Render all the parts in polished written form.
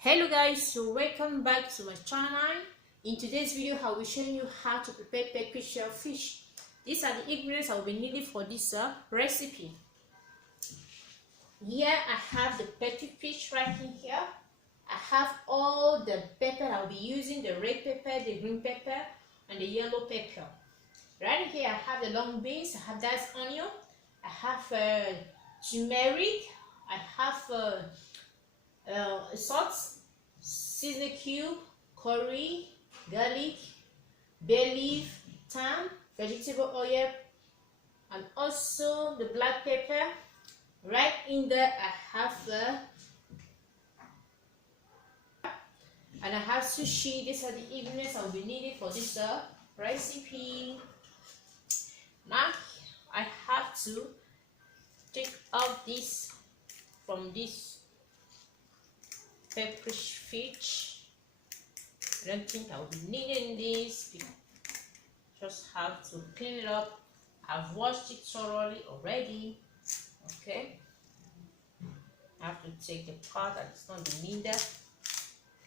Hello guys, so welcome back to my channel. In today's video I will be showing you how to prepare Pike Perch fish. These are the ingredients I will be needing for this recipe. Here I have the Perch fish right in here. I have all the pepper I will be using, the red pepper, the green pepper and the yellow pepper. Right in here I have the long beans, I have diced onion, I have turmeric, I have salt, seasoning cube, curry, garlic, bay leaf, thyme, vegetable oil, and also the black pepper. Right in there I have and I have sushi. These are the ingredients I will be needing for this recipe. Now I have to take out this from this Perch fish. I don't think I will be needing this. Just have to clean it up. I've washed it thoroughly already. Okay, I have to take the part that is not needed.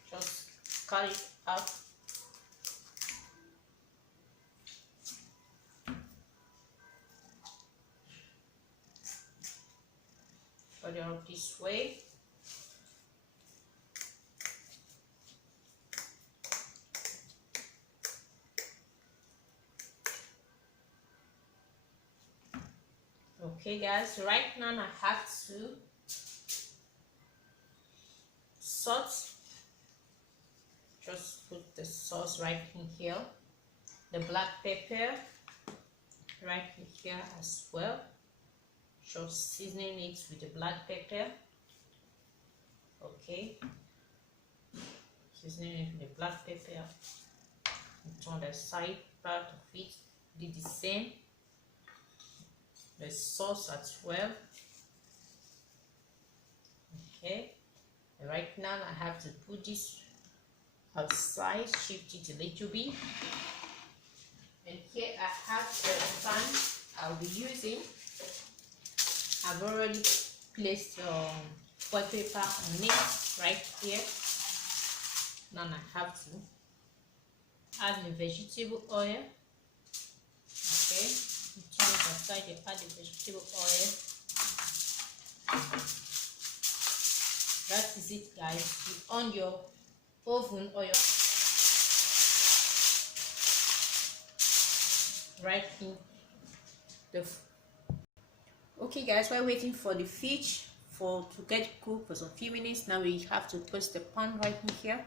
Just cut it out. Cut it out this way. Okay guys, right now I have to salt. Just put the sauce right in here, the black pepper right in here as well. Just seasoning it with the black pepper. Okay, seasoning it with the black pepper. And on the side part of it, did the same. The sauce as well. Okay, and right now I have to put this outside, shift it a little bit, and here I have the pan I'll be using. I've already placed white paper on it right here. Now I have to add the vegetable oil. Okay, turn it aside, you add the vegetable oil. That is it guys. You on your oven or your right in the okay guys, while waiting for the fish to get cooked for some few minutes, now we have to put the pan right in here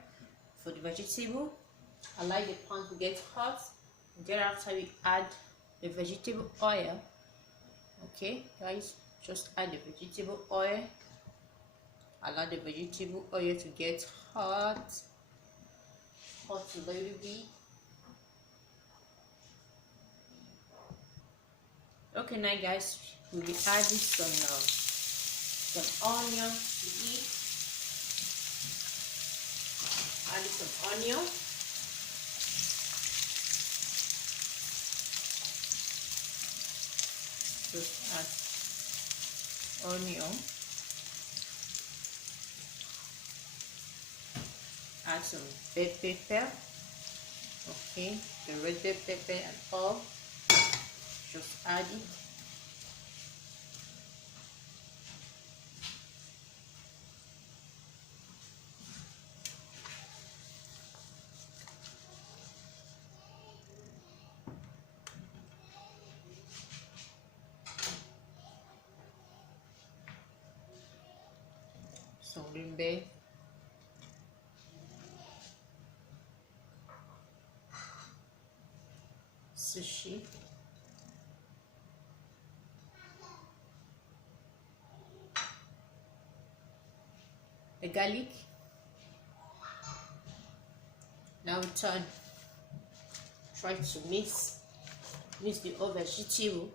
for the vegetable. Allow the pan to get hot, and thereafter we add the vegetable oil. Okay guys, just add the vegetable oil. Allow the vegetable oil to get hot a little bit. Okay, now guys, we'll be adding some onion to it. Add some onion. Just add onion. Add some red pepper. Okay, the red pepper and all. Just add it. Some green bay. Sushi, the garlic. Now we try to mix the whole vegetable.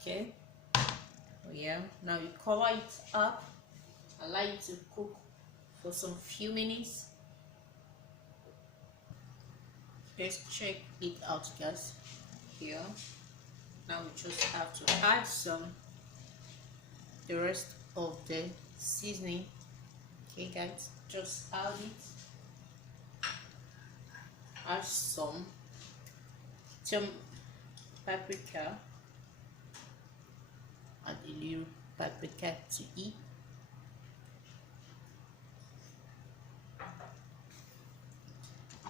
Okay, oh yeah, now you cover it up, allow it to cook for some few minutes. Let's check it out guys. Here now we just have to add the rest of the seasoning Okay guys, just add it. Add some paprika. Add a little paprika to eat.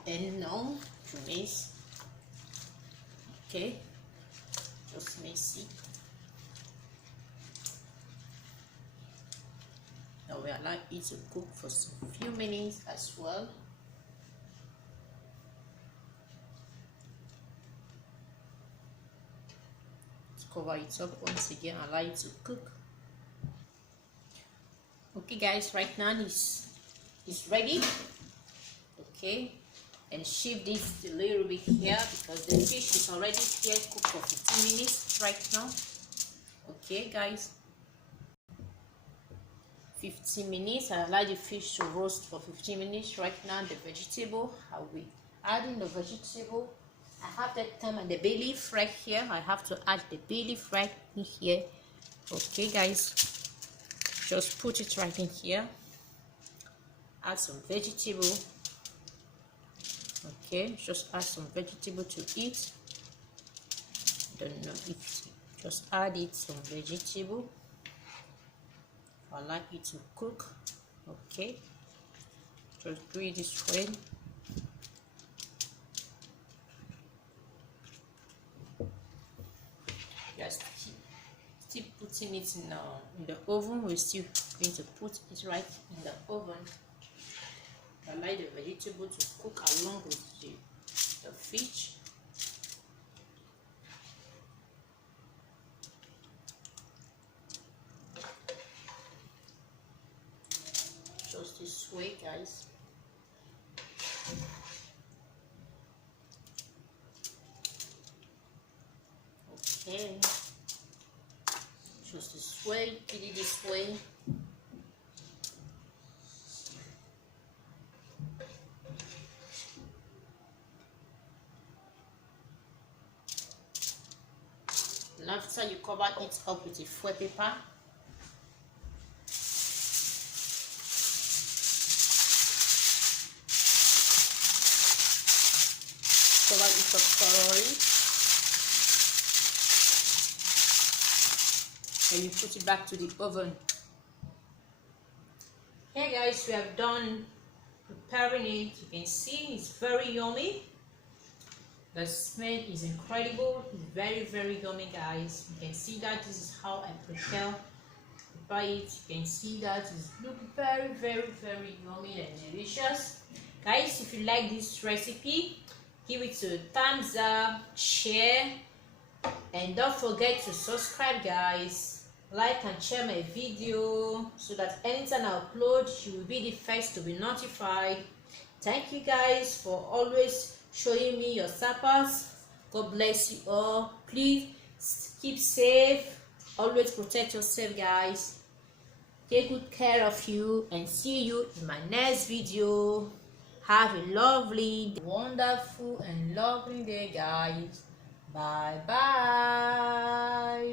And now to mix. Okay, just mix it. Now we allow it to cook for some few minutes as well. Let's cover it up once again, allow it to cook. Okay guys, right now it's ready. Okay, and shift this a little bit here because the fish is already here cooked for 15 minutes right now. Okay guys, 15 minutes. I allow the fish to roast for 15 minutes. Right now the vegetable, I will add in the vegetable. I have the thyme and the bay leaf right here. I have to add the bay leaf right in here. Okay guys, just put it right in here. Add some vegetable. Okay, just add some vegetable to it. Don't know if just add it some vegetable. I like it to cook. Okay, just do it this way. Just keep putting it in the oven. We're still going to put it right in the oven. Allow the vegetable to cook along with the fish. Just this way guys. Okay, just this way, put it this way. And after you cover it up with a foil paper, cover it up thoroughly, and you put it back to the oven. Here guys, we have done preparing it. You can see it's very yummy. The smell is incredible. It's very, very yummy guys. You can see that this is how I prepare it. You can see that it's looking very, very, very yummy and delicious. Guys, if you like this recipe, give it a thumbs up, share, and don't forget to subscribe guys. Like and share my video so that anytime I upload, you will be the first to be notified. Thank you guys for always showing me your support. God bless you all. Please keep safe. Always protect yourself guys. Take good care of you and see you in my next video. Have a lovely, wonderful and lovely day guys. Bye bye.